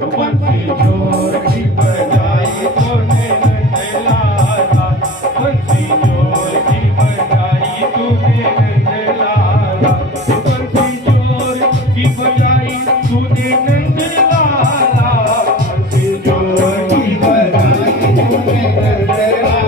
बंसी जोर की बजाई तूने नंदलाला, बंसी जोर की बजाई तूने नंदलाला, बंसी जोर की बजाई तूने नंदलाला, बंसी जोर की बजाई तूने नंदलाला।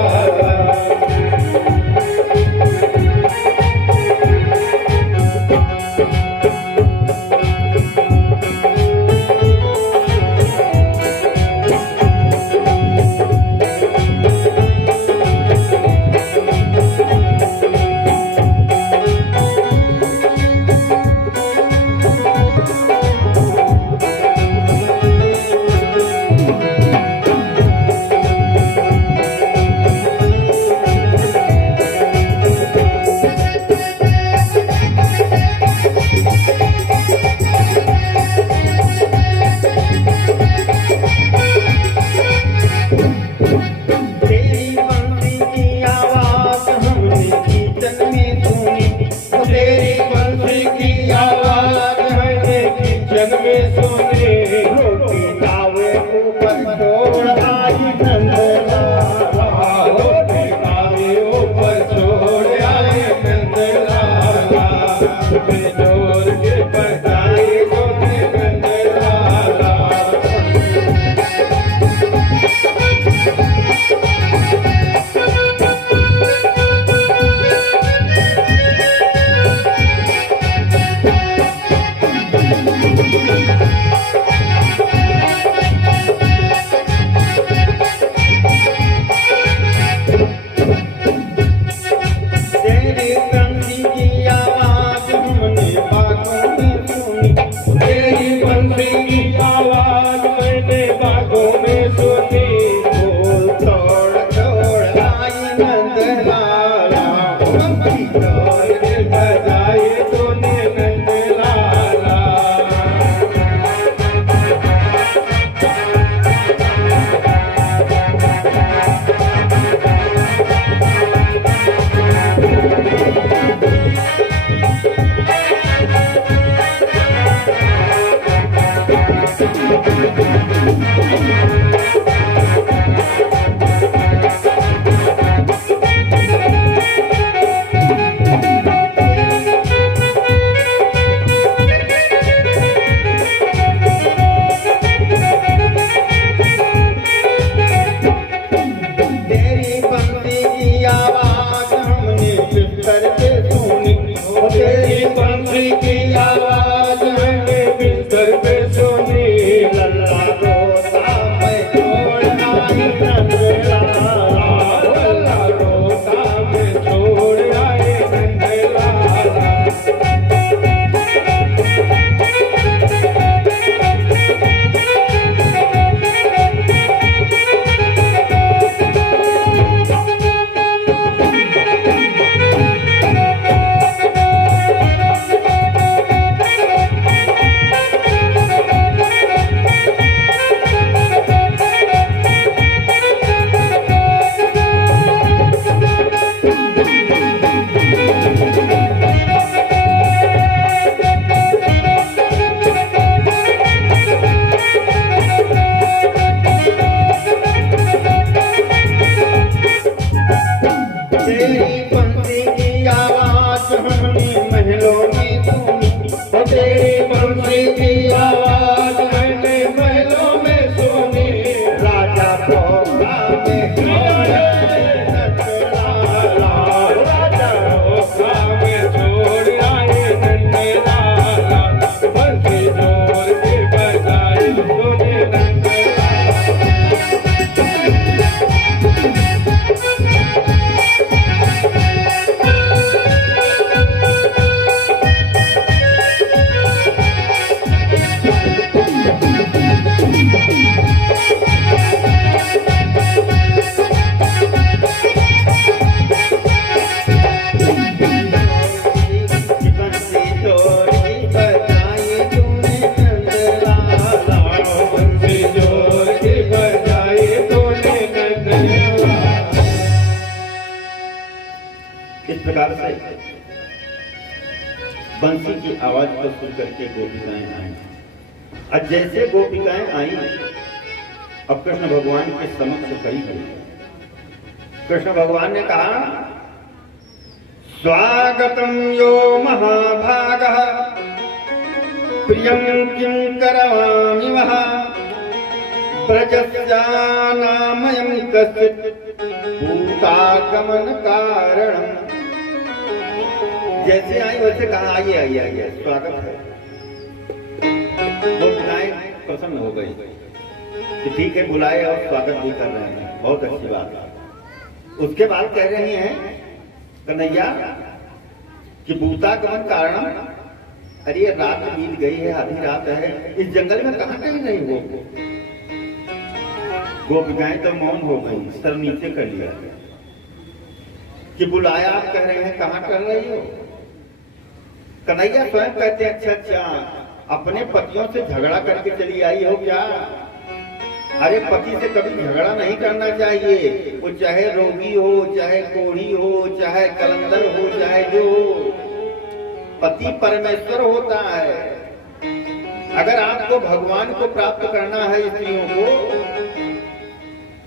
बंसी की आवाज को सुन करके गोपिकाएं आई। अब जैसे गोपिकाएं आई अब कृष्ण भगवान के समक्ष खड़ी हुई। कृष्ण भगवान ने कहा, स्वागतम यो महाभागः प्रियं किं करवामि वः ब्रजस्यानामयं कश्चित् भूतागमन कारणम्। जैसे आई वैसे कहा, आइए आइए आइए, स्वागत है। गोपिकाएं प्रसन्न हो गई कि ठीक है, बुलाए और स्वागत भी कर रहे हैं, बहुत अच्छी बात है। उसके बाद कह रही हैं कन्हैया कि भूतागमन कारण, अरे रात बीत गई है, आधी रात है, इस जंगल में कहाँ कहीं नहीं हो। गोपिकाएं तो मौन हो गई, सर नीचे कर लिया कि बुलाया, आप कह रहे हैं कहाँ कर रही हो। कन्हैया स्वयं कहते हैं, अच्छा अच्छा, अपने पतियों से झगड़ा करके चली आई हो क्या। अरे पति से कभी झगड़ा नहीं करना चाहिए, वो चाहे रोगी हो, चाहे कोढ़ी हो, चाहे कलंदर हो, चाहे जो हो, पति परमेश्वर होता है। अगर आपको भगवान को प्राप्त करना है स्त्रियों को,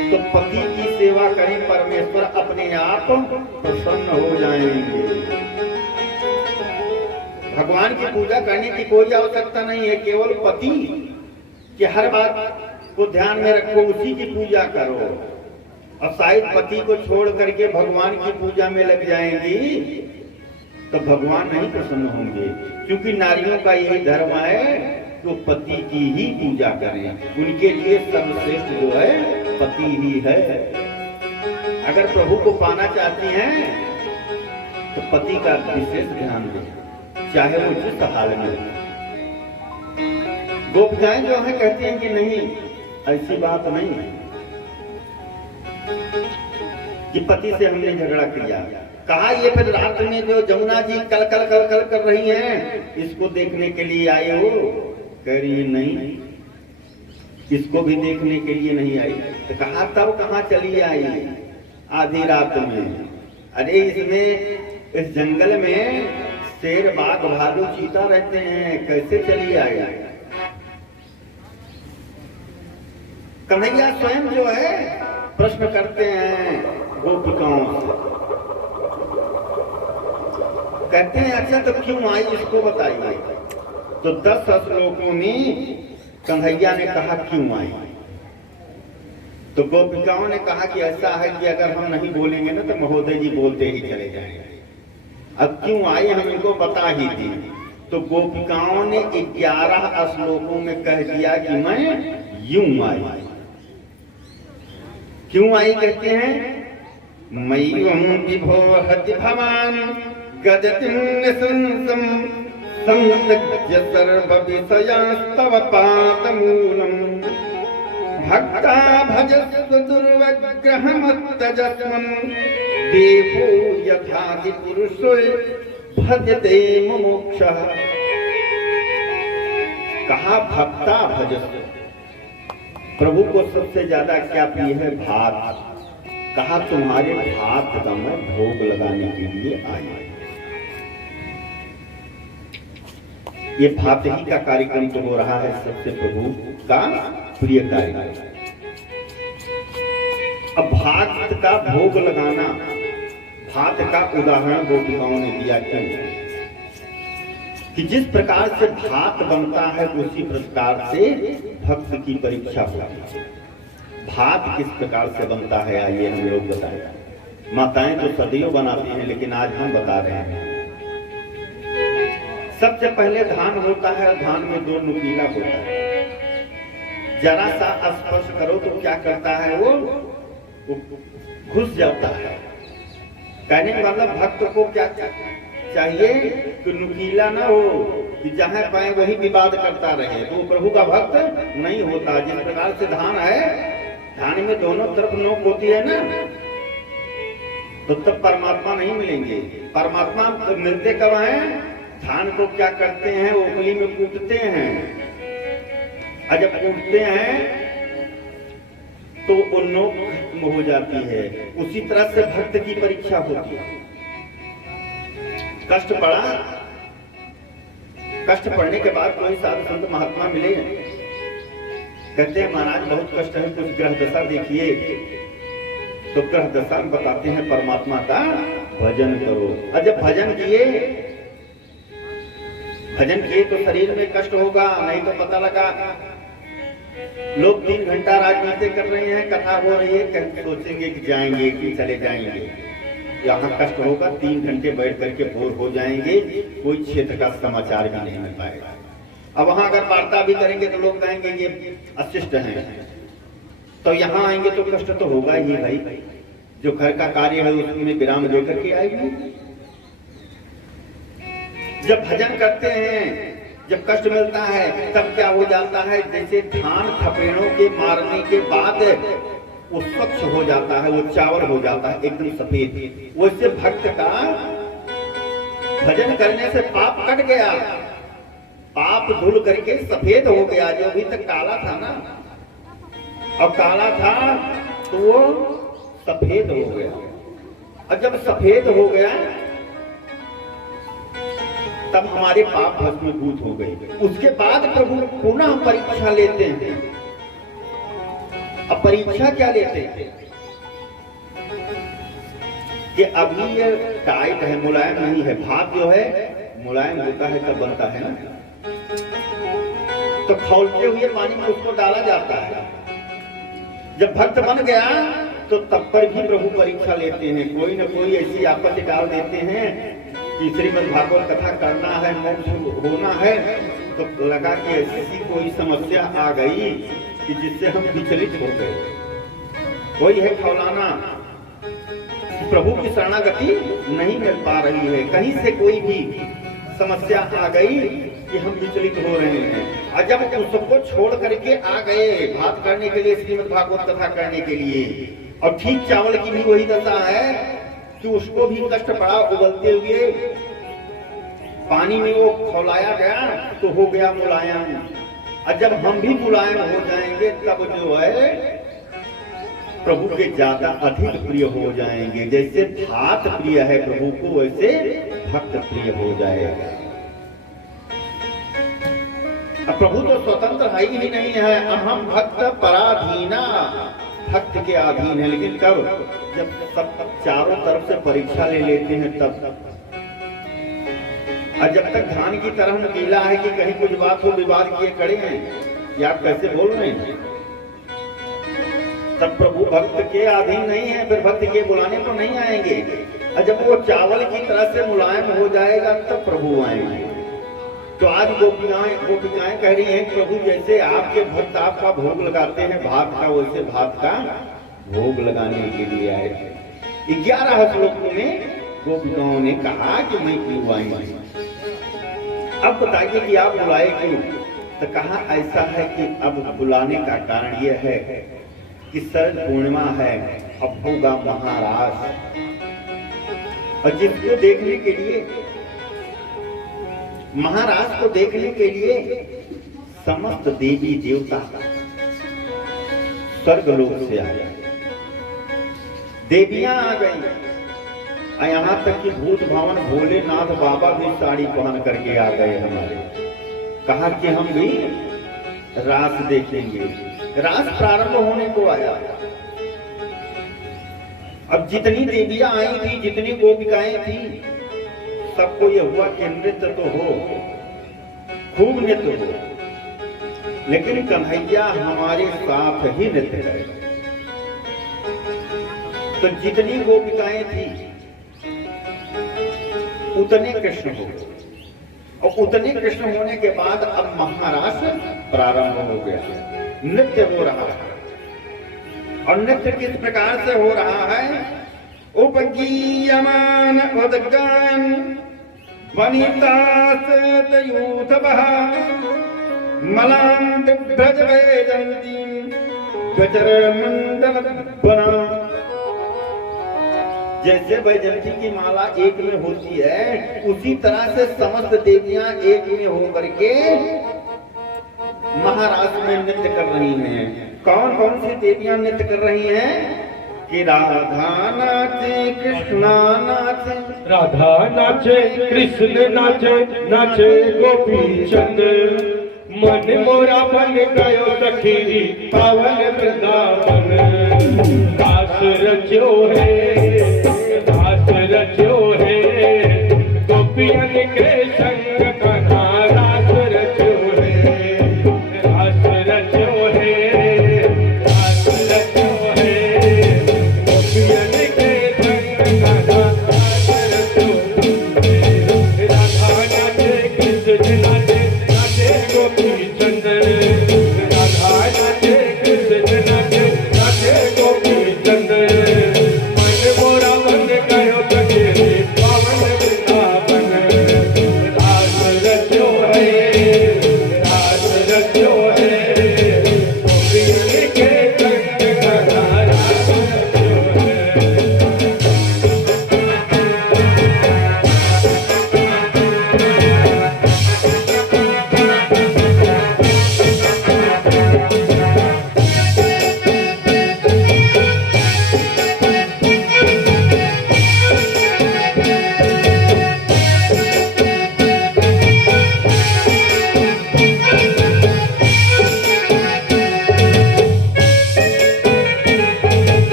तो पति की सेवा करें, परमेश्वर अपने आप प्रसन्न हो जाएंगे। भगवान की पूजा करने की कोई आवश्यकता नहीं है, केवल पति की हर बात को ध्यान में रखो, उसी की पूजा करो। और शायद पति को छोड़ करके भगवान की पूजा में लग जाएंगी तो भगवान नहीं प्रसन्न होंगे, क्योंकि नारियों का यही धर्म है तो पति की ही पूजा करें। उनके लिए सर्वश्रेष्ठ जो है पति ही है। अगर प्रभु को पाना चाहती हैं तो पति का विशेष ध्यान दें, चाहे वो जिस हाल में हो। गोपिकाएं जो है कहती हैं कि नहीं, ऐसी बात नहीं है कि पति से हमने झगड़ा किया। कहा ये फिर रात में जो जमुना जी कल कल कल कल कर रही हैं, इसको देखने के लिए आए हो। कह रही नहीं, इसको भी देखने के लिए नहीं आई। तो कहा तब कहाँ चली आई आधी रात में। अरे इसमें इस जंगल में शेर बाघ भालू चीता रहते हैं, कैसे चली आई। कन्हैया स्वयं जो है प्रश्न करते हैं गोपिकाओं से, कहते हैं अच्छा तो क्यों आई इसको बताइए। तो 10 श्लोकों में कन्हैया ने कहा क्यों आई। तो गोपिकाओं ने कहा कि ऐसा है कि अगर हम नहीं बोलेंगे ना तो महोदय जी बोलते ही चले जाएंगे। अब क्यों आई हम इनको बता ही दी। तो गोपिकाओं ने 11 श्लोकों में कह दिया कि मैं यूं आई। क्यों आई कहते हैं, मय्यं विभो हति भवान गदतिं निसंसं संतज्य सर्व विषयास्तव पादमूलम् भक्ता भजस्व दुर्वग्रहमत्तजस्मन् देवो यथादि पुरुषो भजते मुमुक्षः। कहा भक्ता भजस्व, प्रभु को सबसे ज्यादा क्या प्रिय है, भात। कहा तुम्हारे भात का मैं भोग लगाने के लिए आई। ये भात ही का कार्यक्रम तो हो रहा है सबसे प्रभु का प्रिय कार्यक्रम। अब भात का भोग लगाना, भात का उदाहरण गोपिकाओं ने दिया क्यों कि जिस प्रकार से भात बनता है उसी प्रकार से भक्त की परीक्षा होती है। भात किस प्रकार से बनता है आइए हम लोग बताएं। माताएं तो सदियों बनाती हैं, लेकिन आज हम बता रहे हैं। सबसे पहले धान होता है, धान में 2 नुकीला होता है। जरा सा स्पर्श करो तो क्या करता है, वो घुस जाता है। कहने का मतलब भक्त को क्या चाहिए कि नुकीला ना हो, कि जहां पाए वही विवाद करता रहे, तो प्रभु का भक्त नहीं होता। जिस प्रकार से धान है, धान में दोनों तरफ नोक होती है ना, तो तब परमात्मा नहीं मिलेंगे। परमात्मा मिलते कब हैं, धान को क्या करते हैं, ओखली में कूटते हैं, और जब कूटते हैं तो वो नोक खत्म हो जाती है। उसी तरह से भक्त की परीक्षा होती है। कष्ट पड़ा कष्ट पड़ने के बाद कोई साधु संत महात्मा मिले, कहते हैं महाराज बहुत कष्ट है, कुछ ग्रह दशा देखिए। तो ग्रह दशा बताते हैं परमात्मा का भजन करो। और जब भजन किए तो शरीर में कष्ट होगा, नहीं तो पता लगा लोग 3 घंटा राजनीति कर रहे हैं, कथा हो रही है, कहीं सोचेंगे कि जाएंगे कि चले जाएंगे। यहाँ कष्ट होगा, 3 घंटे बैठ करके बोर हो जाएंगे, कोई क्षेत्र का समाचार भी नहीं मिल पाएगा। अब वहां अगर वार्ता भी करेंगे तो लोग कहेंगे ये अशिष्ट हैं, तो यहाँ आएंगे तो कष्ट तो होगा ही भाई। जो घर का कार्य है उसमें विराम देकर के आएंगे। जब भजन करते हैं, जब कष्ट मिलता है, तब क्या हो जाता है, जैसे धान थपेड़ों के मारने के बाद वो स्वच्छ हो जाता है, वो चावल हो जाता है एकदम सफेद। वैसे भक्त का भजन करने से पाप कट गया, पाप धुल करके सफेद हो गया। जो अभी तक काला था ना, अब काला था तो वो सफेद हो गया। और जब सफेद हो गया तब हमारे पाप भस्मीभूत हो गए। उसके बाद प्रभु पुनः परीक्षा लेते हैं। अब परीक्षा क्या लेते हैं कि अभी ये टाइट है, मुलायम नहीं है। भात जो है मुलायम होता है तब बनता है ना, तो खौलते हुए पानी में उसको डाला जाता है। जब भक्त बन गया तो तब पर भी प्रभु परीक्षा लेते हैं। कोई न कोई ऐसी आपत्ति डाल देते हैं कि श्रीमद् भागवत कथा करना है, मोक्ष होना है, तो लगा कि ऐसी कोई समस्या आ गई कि जिससे हम विचलित हो गए। वही है खौलाना, प्रभु की शरणागति नहीं मिल पा रही है, कहीं से कोई भी समस्या आ गई कि हम विचलित हो रहे हैं। और जब उसको छोड़ करके आ गए बात करने के लिए, श्रीमद् भागवत कथा करने के लिए, और ठीक चावल की भी वही दशा है कि उसको भी कष्ट पड़ा, उबलते हुए पानी में वो खौलाया गया तो हो गया मुलायम। और जब हम भी मुलायम हो जाएंगे तब जो है प्रभु के ज्यादा अधिक प्रिय हो जाएंगे। जैसे भात प्रिय है प्रभु को, वैसे भक्त प्रिय हो जाएगा। अब प्रभु तो स्वतंत्र है ही नहीं है, अहम भक्त पराधीना, भक्त के अधीन है। लेकिन कब, जब सब चारों तरफ से परीक्षा ले लेते हैं तब। और जब तक धान की तरह नुकीला है कि कहीं कुछ बात हो, विवाद किए खड़े हैं या आप कैसे बोल रहे हैं, तब प्रभु भक्त के अधीन नहीं है, फिर भक्त के बुलाने को नहीं आएंगे। और जब वो चावल की तरह से मुलायम हो जाएगा तब प्रभु आएंगे। तो आज गोपिकाएं कह रही हैं प्रभु जैसे आपके भक्त आपका भोग लगाते हैं भात का, वैसे भात का भोग लगाने के लिए आए। 11 श्लोकों में गोपिकाओं ने कहा कि मैं क्यों आई। अब बताइए कि आप बुलाए क्यों? तो कहा ऐसा है कि अब बुलाने का कारण यह है कि शरद पूर्णिमा है, अब होगा महारास, और जिसको देखने के लिए, महाराज को देखने के लिए समस्त देवी देवता स्वर्गलोक से आए, देवियां आ गई। यहाँ तक कि भूत भवन भोलेनाथ बाबा भी साड़ी पहन करके आ गए हमारे। कहा कि हम भी रास देखेंगे। रास प्रारंभ होने को आया। अब जितनी देवियां आई थी, जितनी गोपिकाएं थी, सबको यह हुआ कि नृत्य तो हो, खूब नृत्य हो, लेकिन कन्हैया हमारे साथ ही नृत्य करे। तो जितनी गोपिकाएं थी उतने कृष्ण हो गए, और उतने कृष्ण होने के बाद अब महारास प्रारंभ हो गया, नृत्य हो रहा है। और नृत्य किस प्रकार से हो रहा है? उपगीयमान उद्गान वनिता सेतयूथवः मलां बिभ्रज वेदन्तीं गजरमण्डलबना। जैसे वैजयंती की माला एक में होती है, उसी तरह से समस्त देवियां एक में होकर के महारास में नृत्य कर रही हैं। कौन कौन सी देवियां नृत्य कर रही हैं? कि राधा नाचे कृष्णा नाचे, राधा नाचे कृष्ण नाचे, नाचे गोपी चंद। मन मोरा बन गयो सखी पावन वृंदावन, रास रचो है